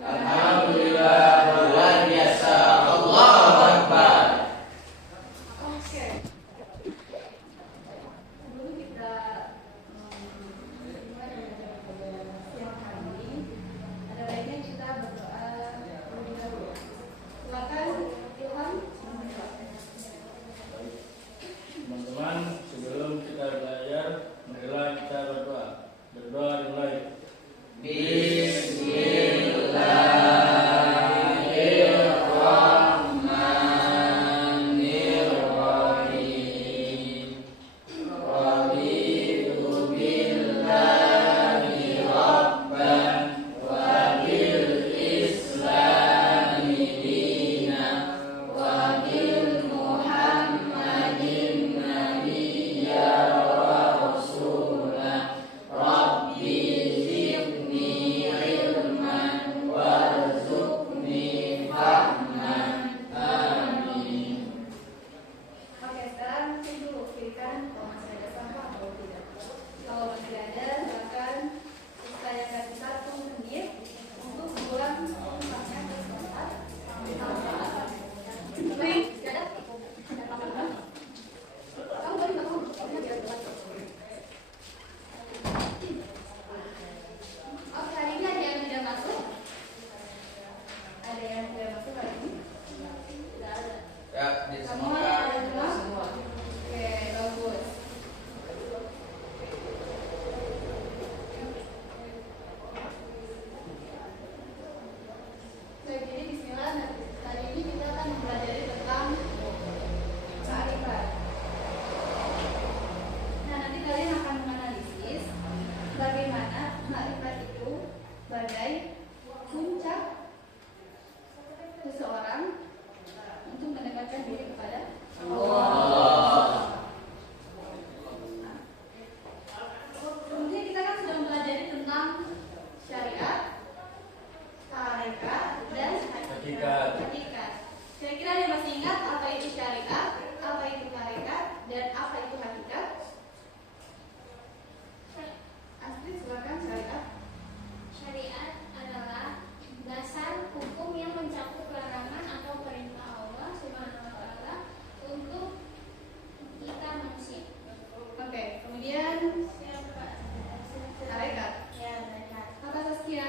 Alhamdulillah, luar biasa. Allahu Akbar. Oke. Sebelum kita mulai siang hari ini, ada baiknya kita berdoa terlebih dahulu. Silakan Ilham. Teman-teman, sebelum kita belajar, marilah kita berdoa. Berdoa dimulai. Bismillahirrahmanirrahim. Raditu billahi rabban wa bil islami dinan wa bil muhammadin nabiyya wa rasulah. Rabbi zidni ilman warzuqni fahman. Amin. Oke, sekarang cek dulu pilihkan kalau masih ada sampah atau tidak. Kalau masih ada, silakan saya kasih 1 menit untuk buang sampahnya ke tempat sampah. Baik, sudah ada? Kamu balik nggak kamu? Kamu biar buat. Oke, hari ini ada yang tidak masuk? Ada yang tidak masuk hari ini? Tidak ada. Ya, Semua disemoga ada semua? Oke, bagus. Baik, jadi bismillah. Hari ini kita akan mempelajari tentang kearifan. Nah, nanti kalian akan menganalisis bagaimana kearifan itu sebagai puncak seseorang untuk mendekatkan diri kepada Allah. Kemudian kita kan sudah mempelajari tentang syariat, tarekat, dan Hakikat. hakikat. Kira-kira ada yang masih ingat apa itu syariat, apa itu tarekat, dan apa itu hakikat? Astrid, silakan syariat. Syariat adalah dasar hukum yang mencakup larangan atau perintah Allah Subhanahu wa taala untuk kita manusia. Oke, kemudian tarekat. Ya, tarekat. Apa Saskia?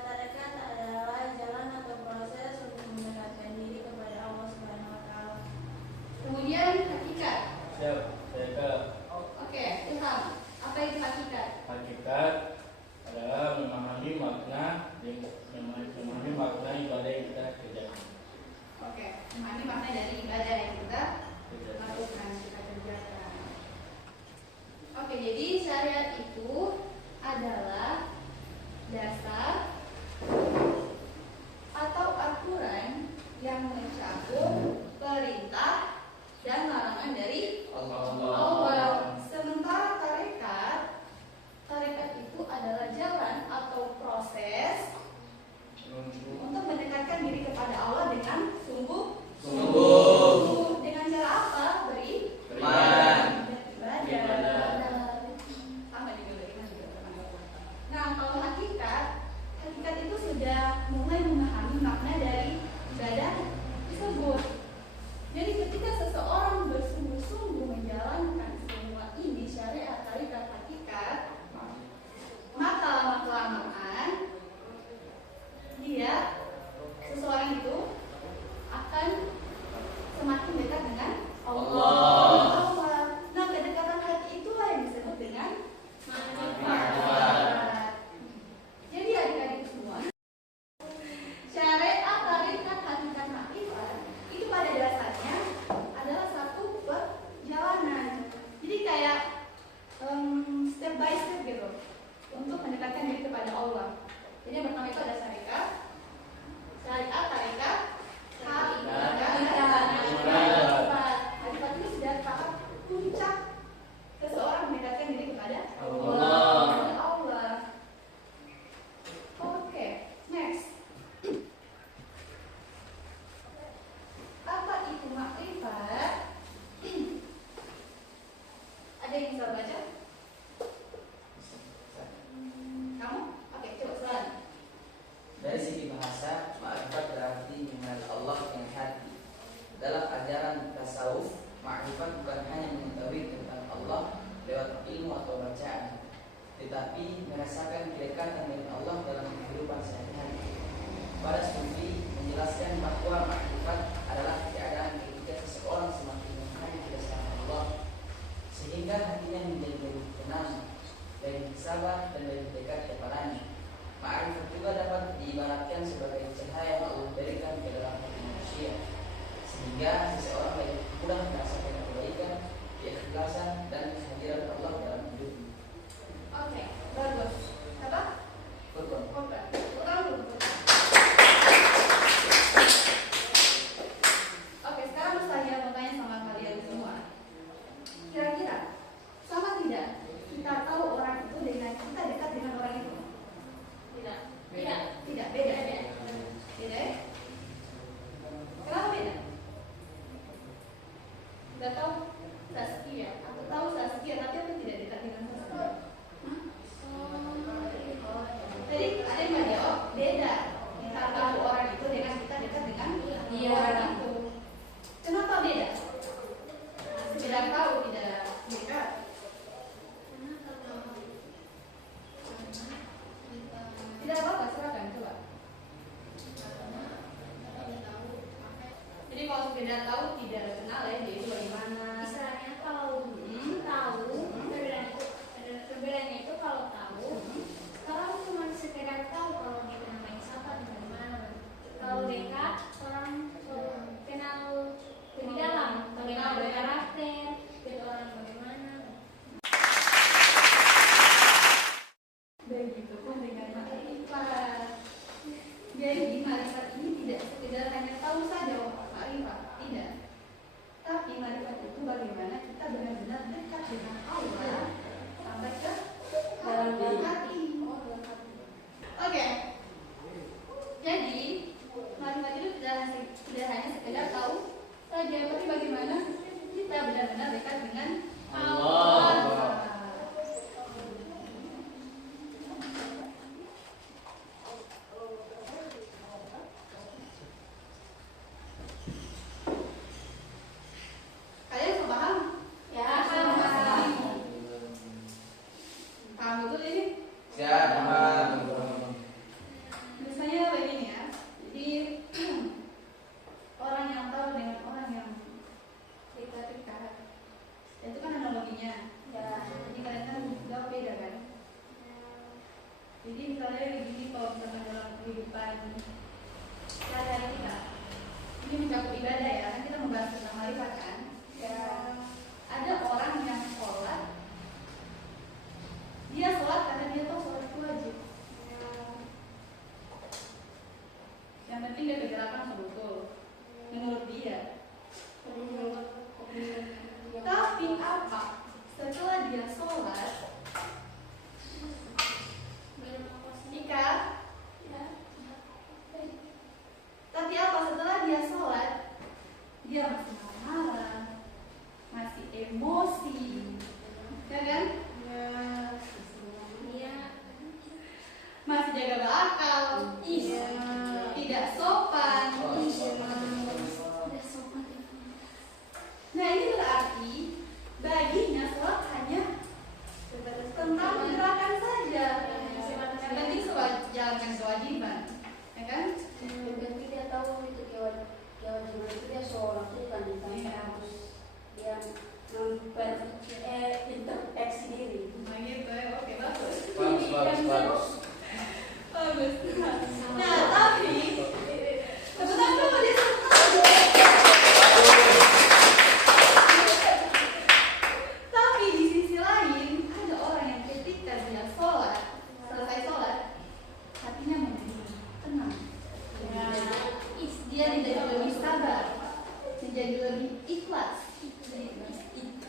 Tarekat adalah jalan atau proses untuk mendekatkan diri kepada Allah Subhanahu wa taala. Kemudian hakikat. Siap, saya ke Oke, Ilham. Apa itu hakikat? hakikat adalah memahami makna ibadah yang kita kerjakan. Oke, memahami makna dari ibadah yang kita lakukan, kita kerjakan. Oke, jadi syariat itu adalah dasar atau aturan yang mencakup perintah dan larangan dari Allah. Sementara tarekat itu adalah jalan atau proses untuk mendekatkan diri kepada Allah dengan sungguh. Dengan cara apa? Beriman. Beribadah. Sama juga beriman juga. Nah, kalau hakikat itu sudah mulai memahami makna dari ibadah tersebut. Jadi ketika seseorang bersungguh-sungguh menjalankan semua ini syariat, tarekat, hakikat, maka lama-kelamaan seseorang itu akan semakin dekat dengan Allah. Nah, kedekatan hati itulah yang disebut dengan ma'rifat. Jadi adik-adik semua, syariat, tarekat, hakikat, ma'rifat itu pada dasarnya adalah satu perjalanan. Jadi kayak step by step gitu untuk mendekatkan diri kepada Allah. Jadi yang pertama itu ada syariat, tarekat, hakikat itu sudah tahap puncak seseorang mendekatkan diri kepada Allah. Oke, next. Apa itu makrifat? Ada yang bisa baca? Kamu? Oke, coba silakan. Dari segi tetapi merasakan kedekatan dengan Allah dalam kehidupan sehari-hari. Para sufi menjelaskan bahwa makrifat adalah keadaan ketika seseorang semakin mengenal kebesaran Allah sehingga hatinya menjadi lebih tenang, lebih sabar dan lebih dekat kepadanya. Ma'rifat juga dapat diibaratkan sebagai cahaya yang Allah berikan ke dalam hati manusia, sehingga seseorang lebih mudah merasakan kebaikan, keikhlasan dan kehadiran Allah dalam hidupnya. Oke, bagus. Apa? Betul. Oke. Ulang dulu. Oke, sekarang saya mau tanya sama kalian semua. Kira-kira sama tidak kita tahu orang itu dengan kita dekat dengan orang itu? Tidak. Tidak. Tidak. Beda. Beda. Ya? Kenapa beda? Udah tahu Saskia. Aku tahu Saskia, tapi aku tidak dekat dengan Saskia. Jadi ada yang nggak jawab, beda. Kita tahu orang itu dengan kita dekat dengan orang itu. Kenapa beda? Tidak tahu, tidak dekat. Tidak apa-apa, silakan coba. Jadi kalau sekedar tahu tidak kenal ya dia itu bagaimana. Istilahnya kalau tahu perbedaannya itu kalau tahu orang cuma sekedar tahu kalau dia namanya siapa dan dari mana. Kalau dekat orang kenal lebih dalam bagaimana berkarakter, gitu orang bagaimana. Begitupun dengan makrifat. Jadi makrifat ini tidak sekedar hanya tahu saja makrifat, tidak. Tapi makrifat itu bagaimana kita benar-benar dekat dengan Allah sampai ke dalam hati. Oke. Jadi makrifat itu tidak hanya sekedar tahu saja, tapi bagaimana kita benar-benar dekat dengan Allah. Kalian sudah paham? Ya, Paham. Paham betul ini? Siap. Misalnya begini ya. Jadi orang yang tahu dengan orang yang dekat-dekat, itu kan analoginya. ya. Jadi kalian kan jauh beda kan? Jadi misalnya begini, kalau misalkan dalam kehidupan sehari-hari kita, ini mencakup ibadah ya, kan kita membahas tentang makrifat kan? Ya. Ada orang yang sholat, dia sholat karena dia tahu sholat itu wajib. Yang penting dia kerjakan betul menurut dia. Tapi apa? Setelah dia sholat, nikah. Tapi apa? Setelah dia sholat, dia masih marah, masih emosi, ya kan? Masih jaga berakal, tidak sopan. Nah ini berarti baginya sholat hanya tentang gerakan saja. Yang penting jalankan kewajiban, ya kan? Berarti dia tahu itu kewajiban itu dia sholat itu kan harus dia introspeksi diri. Nah gitu ya, oke bagus. Bagus. Bagus. Nah tapi sebentar dulu dia tapi di sisi lain ada orang yang ketika dia sholat, selesai sholat, hatinya menjadi tenang. Dia menjadi lebih sabar, menjadi lebih ikhlas.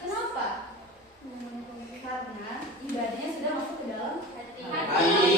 Kenapa? Karena ibadahnya sudah masuk ke dalam hati.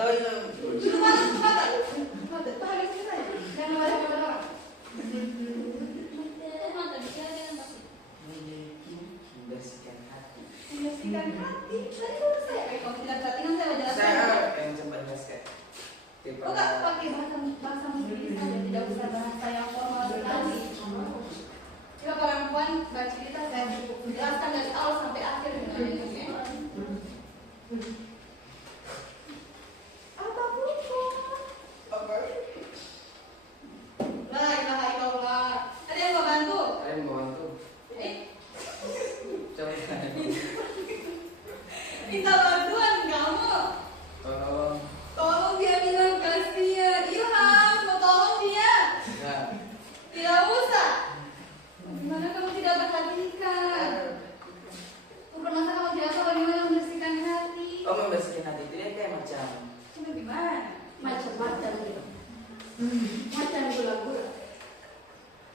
tahu itu. Jangan marah-marah. Membersihkan hati. Membersihkan hati. Tadi baru saya. Kalau tidak perhatikan saya jelaskan. Saya yang coba jelaskan. Oh nggak pakai bahasa Inggris saja, tidak usah bahasa yang formal sekali. Jika perempuan baca cerita saya jelaskan dari awal sampai akhir dengan ini. Apa buku? Apa? La ilaha illallah. Ada yang mau bantu? Saya mau bantu. Coba. Minta bantuan kamu. Tolong. Tolong dia bilang kasihan. Ilham, mau tolong dia. Enggak. Tidak usah. Gimana kamu tidak perhatikan? Bukan masa kamu tidak tahu bagaimana membersihkan hati. Oh, membersihkan hati itu dia kayak macam. Coba gimana? Macam-macam gitu. Macam gula-gula.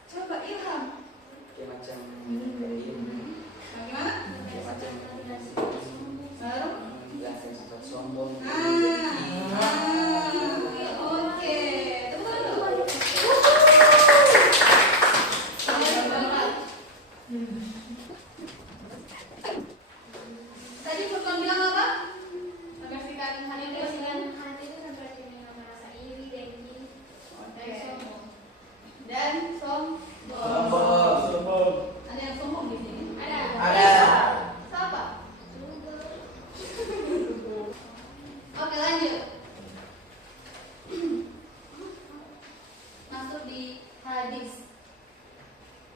Coba Ilham. Kayak macam ini. Bagaimana? Kayak macam Baru? bilang saya sempat sombong. Oke. Tepuk tangan dulu. Tadi Furqan bilang apa? Membersihkan hati itu dengan hati itu seperti dengan merasa iri, dengki, Oke. dan sombong. Dan sombong. Sombong. Ada yang sombong di sini? Ada. Siapa? Oke, lanjut. Masuk di hadis.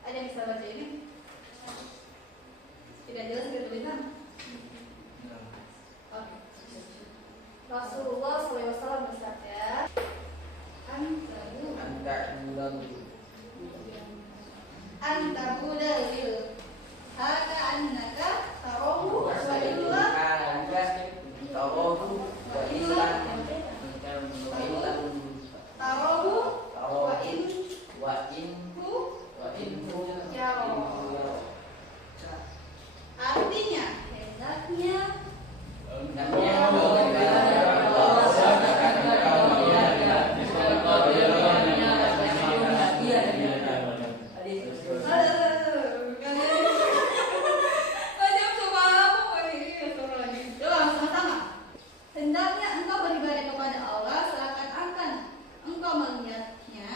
Ada yang bisa baca ini? Tidak jelas di tulisan. Oke. Rasulullah SAW bersabda, Anta budalil haka annaka tarahu wa illa tarahu wa inhu jauh. Artinya hendaknya hendaknya engkau beribadah kepada Allah seakan-akan engkau melihatnya.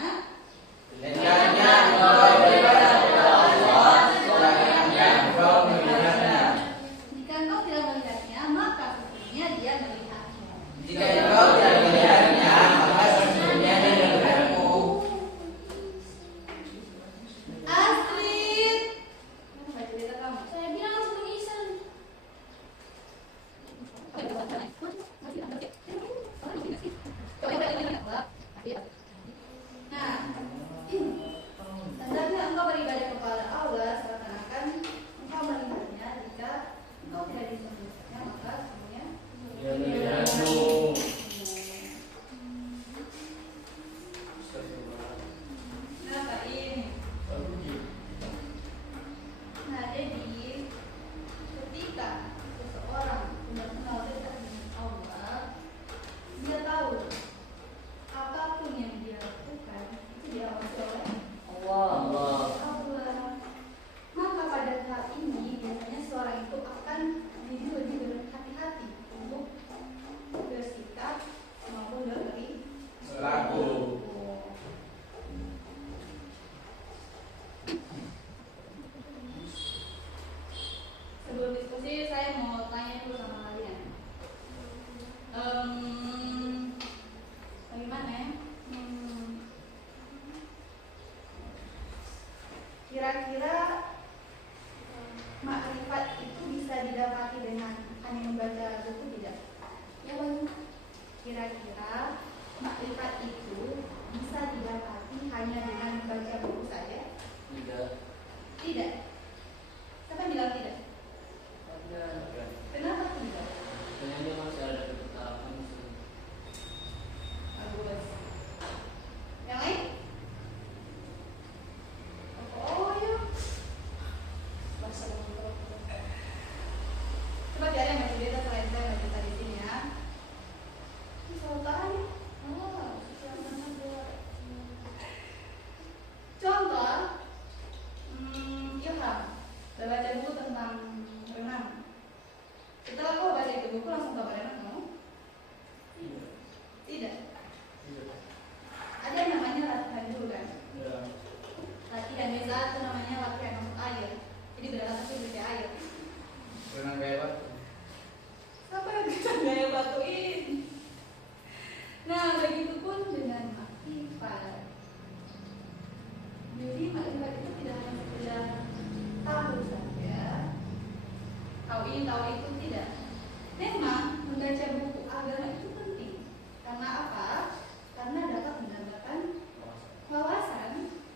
Jika engkau tidak melihatnya, maka sesungguhnya dia melihatmu. Jika engkau tidak melihatnya, maka sesungguhnya dia melihatmu. Astrid, apa cerita kamu? Saya bilang langsung iseng. Nah, hendaknya engkau beribadah kepada Allah seakan-akan engkau melihatnya. Jika engkau tidak bisa melihatnya, maka sesungguhnya Dia melihatmu. Kenapa ini? Nah, jadi ketika seseorang sudah kenal dekat dengan Allah, dia tahu apapun yang dia lakukan itu diawasi oleh Allah. Allah. Maka pada saat ini biasanya seorang itu akan jadi lebih berhati-hati untuk bersikap maupun Selaku. Sebelum diskusi, saya mau tanya dulu sama kalian. Bagaimana ya? Kira-kira makrifat itu bisa didapati dengan hanya membaca buku tidak? Ya bang. Kira-kira makrifat itu bisa didapati hanya dengan membaca buku saja? Tidak. Tidak. Siapa yang bilang tidak? Kenapa tidak? Karena dia masih ada ketetapan. Bagus. Yang lain? Oh ya. Coba cari yang baca berita selain saya baca di sini ya. Ini soal ingin tahu itu tidak. Memang membaca buku agama itu penting. Karena apa? Karena dapat menambahkan wawasan,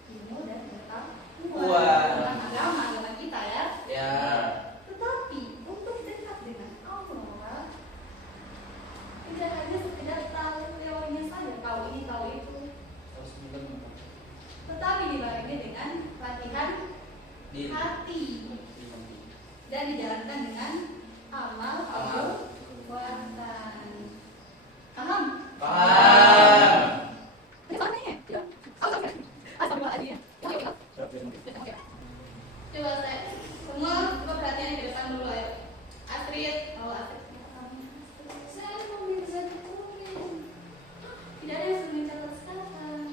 ilmu dan pengetahuan tentang agama kita ya. Ya. Tetapi untuk dekat dengan Allah, tidak hanya sekedar tahu teorinya saja, tahu ini tahu itu, Harus mendengar. tetapi dibarengi dengan latihan Diri. hati dan dijalankan dengan amal perbuatan. Paham? Paham. Coba saya semua coba perhatian di depan dulu ayo. Astrid, mau Astrid. Saya mau minta tulis. Tidak ada yang sudah mencatat sekarang.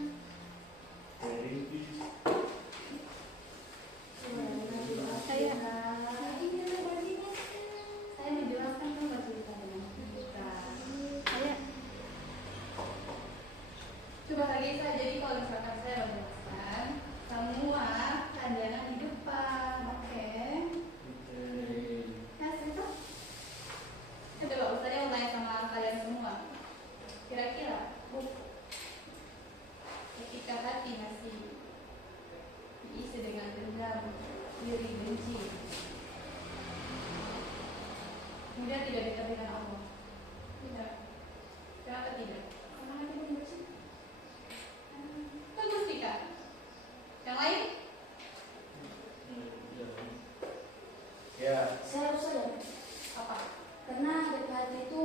Saya menjelaskan apa cerita dengan kita. Coba lagi saya jadi kalau misalkan saya menjelaskan semua jangan di depan, oke? Ya, Sita? Coba Ustaznya mau tanya sama kalian semua. Kira-kira ketika hati masih diisi dengan dendam, iri, benci, kemudian tidak dekat dengan Allah, tidak. Kenapa tidak? Karena hati belum bersih. Bagus Tika. Yang lain? Ya. Saya harus sadar Apa? karena dekat itu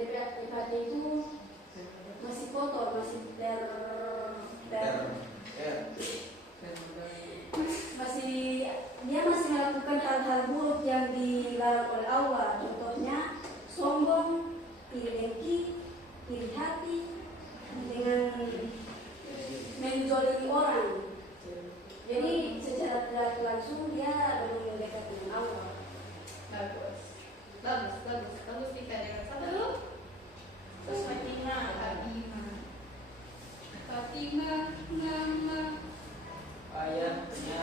dekat itu masih kotor, masih masih dia masih melakukan hal-hal buruk yang dilarang oleh Allah. Contohnya sombong, iri dengki, iri hati, dengan menjolimi orang. Jadi secara tidak langsung dia belum dekat dengan Allah. Bagus Tika. Dengan siapa dulu? Terus Fatimah, nama Ayatnya.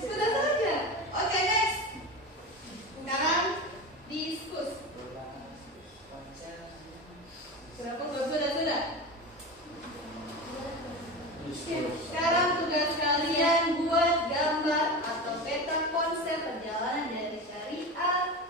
Sudah saja. Oke, next. Sekarang diskus. Sudah. Sekarang tugas kalian buat gambar atau peta konsep perjalanan dari syariat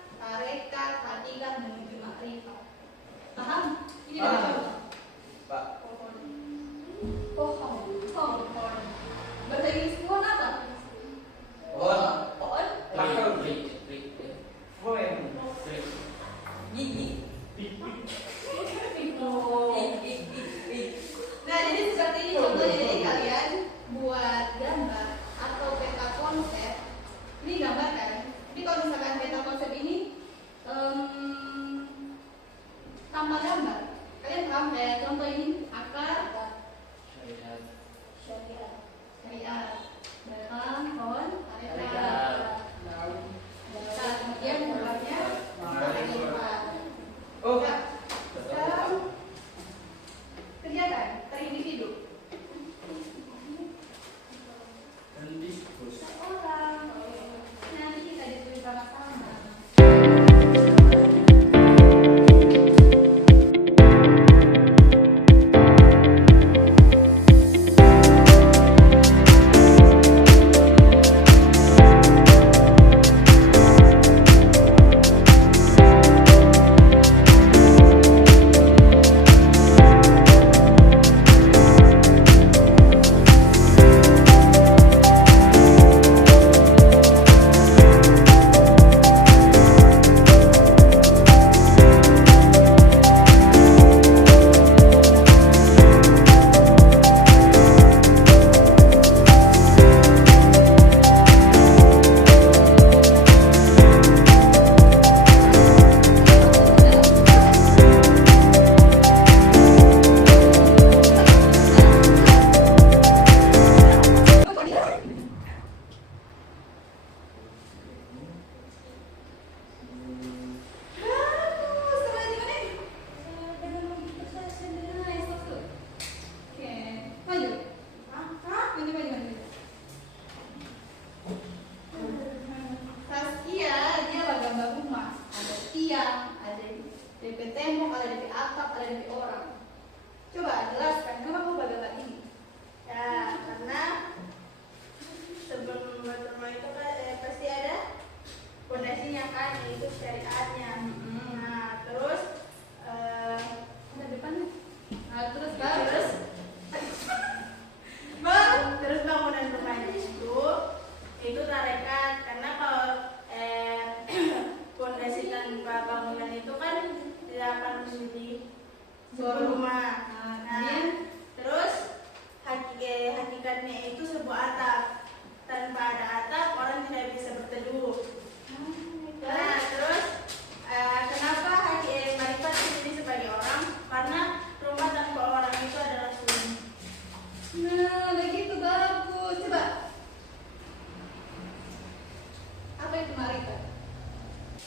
marifat?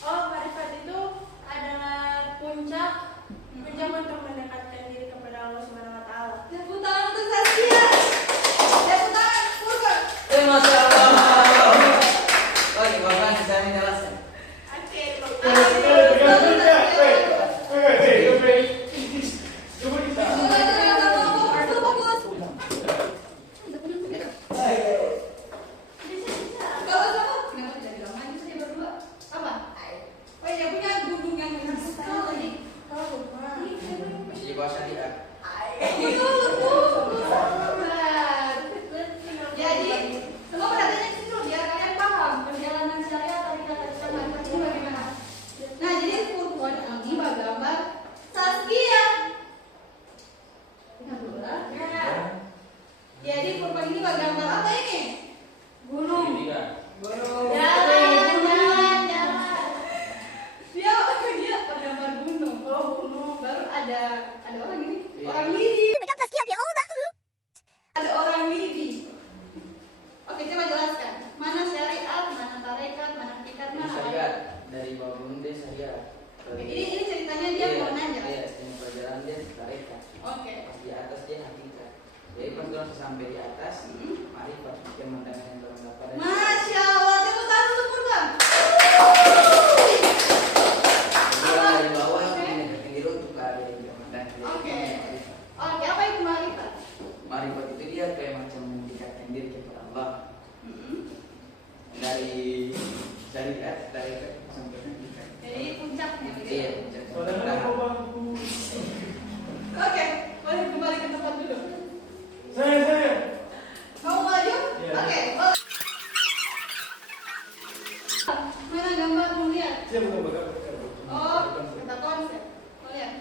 Oh, marifat itu adalah puncak untuk mendekatkan diri kepada Allah Subhanahu wa taala. Tepuk tangan untuk Saskia. Tepuk tangan Furqan. Masya Allah. Oke, Bapak bisa menjelaskan. Oke, Masih di bawah syariat. Jadi, semua perhatiannya di situ dulu biar kalian paham perjalanan syariat tadi kata marifat ini bagaimana. Nah, jadi Furqan ini gambar Saskia. Lihat dulu lah. Nah, jadi Furqan ini gambar apa ini? Gunung. Jalan. Dia gambar gunung. Oh, gunung. Baru ada orang ini. Orang Lidi. Ada orang Lidi. Oke, coba jelaskan. Mana syariat, mana tarekat, mana hakikat, Ini mana syariat dari bawah gunung dia syariat. Oke, ini ceritanya dia mau nanya. Iya, setengah perjalanan dia tarekat. Oke. Pas di atas dia hakikat. Jadi pas orang sampai di atas, marifat pemandangan yang telah dapat. Masya Allah, tepuk tangan untuk Furqan. Orang dari bawah mendekatkan diri untuk ke ada yang pemandangan. Oke. Oke, apa itu marifat? Marifat itu dia kayak macam mendekatkan diri kepada Allah. Dari syariat, tarekat sampai hakikat. Jadi puncaknya Iya, begitu. puncak. Oke, boleh kembali ke tempat duduk. Saya. Mau maju? Iya. Oke, boleh. Mana gambar mau lihat? Siapa gambar? Oh, kita konsep. Mau lihat?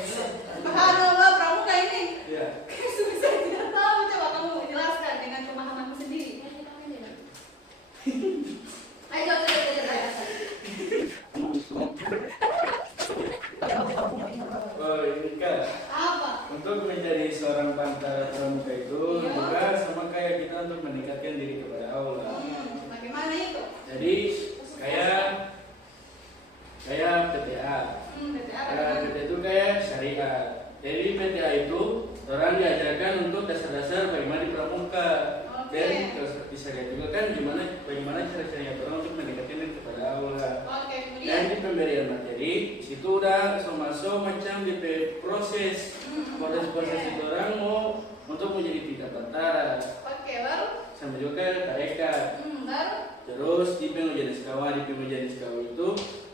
Subhanallah, pramuka ini. Iya. Saya tidak tahu, coba kamu jelaskan dengan pemahamanmu sendiri. Ayo, Oh, ini kan apa? untuk menjadi seorang pantara pramuka itu Iya. juga sama kayak kita untuk mendekatkan diri kepada Allah. Bagaimana itu? Jadi kayak PTA. BTA PTA itu kayak syariat. Jadi PTA itu orang diajarkan untuk dasar-dasar bagaimana di pramuka. Oke. Dan kalau di syariat juga kan bagaimana cara-caranya orang untuk mendekatkan diri kepada Allah. Oke, Dan kemudian. di pemberian materi situ udah masuk macam di proses itu orang mau untuk menjadi tingkat pantara Oke, baru. sama juga tarekat. Baru. Terus di pengujian skawa itu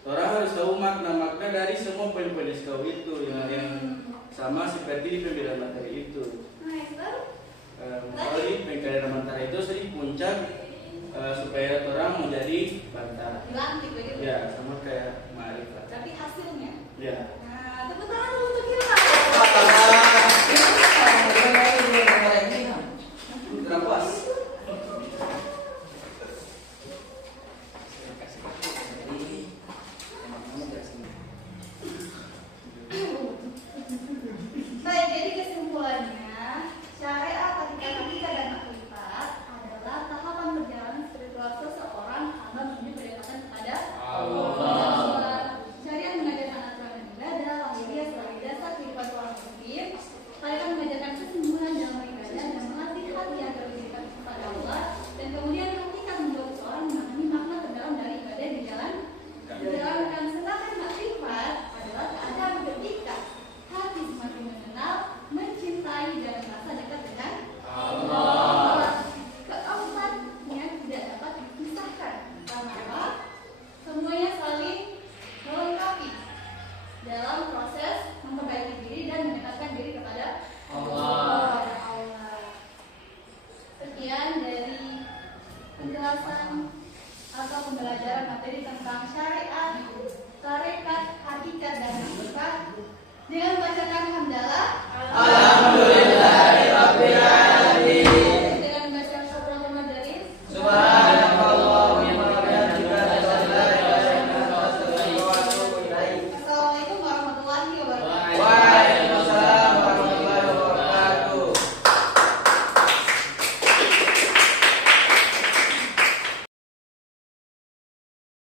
orang harus tahu makna-makna dari semua poin-poin skawa itu yang sama seperti di pemberian materi itu. Nice, baru. Kali pengkaderan pantara itu sering puncak supaya orang menjadi pantara. Dilantik begitu. Ya, sama kayak marifat. Tapi hasilnya. Ya. Nah, tepuk tangan dulu untuk kita. Kurang puas. Baik, jadi kesimpulannya, syariat, hakikat dan makrifat adalah tahapan perjalanan spiritual seseorang hamba menuju kedekatan kepada Allah. Syariat mengajarkan aturan dan ibadah, lahiriah sebagai dasar kehidupan seorang muslim. Tarekat mengajarkan kesungguhan dalam beribadah dan melatih hati agar berdekatan kepada Allah. Dan kemudian hakikat membuat seorang memahami makna terdalam dari ibadah di jalan menjalankan. Sedangkan makrifat adalah keadaan ketika hati semakin mengenal, mencintai dan merasa dekat dengan Allah. Keempatnya tidak dapat dipisahkan karena apa? Semuanya saling melengkapi dalam proses memperbaiki diri dan mendekatkan diri kepada Allah. Sekian dari penjelasan atau pembelajaran materi tentang syariat, tarekat, hakikat dan makrifat dengan membacakan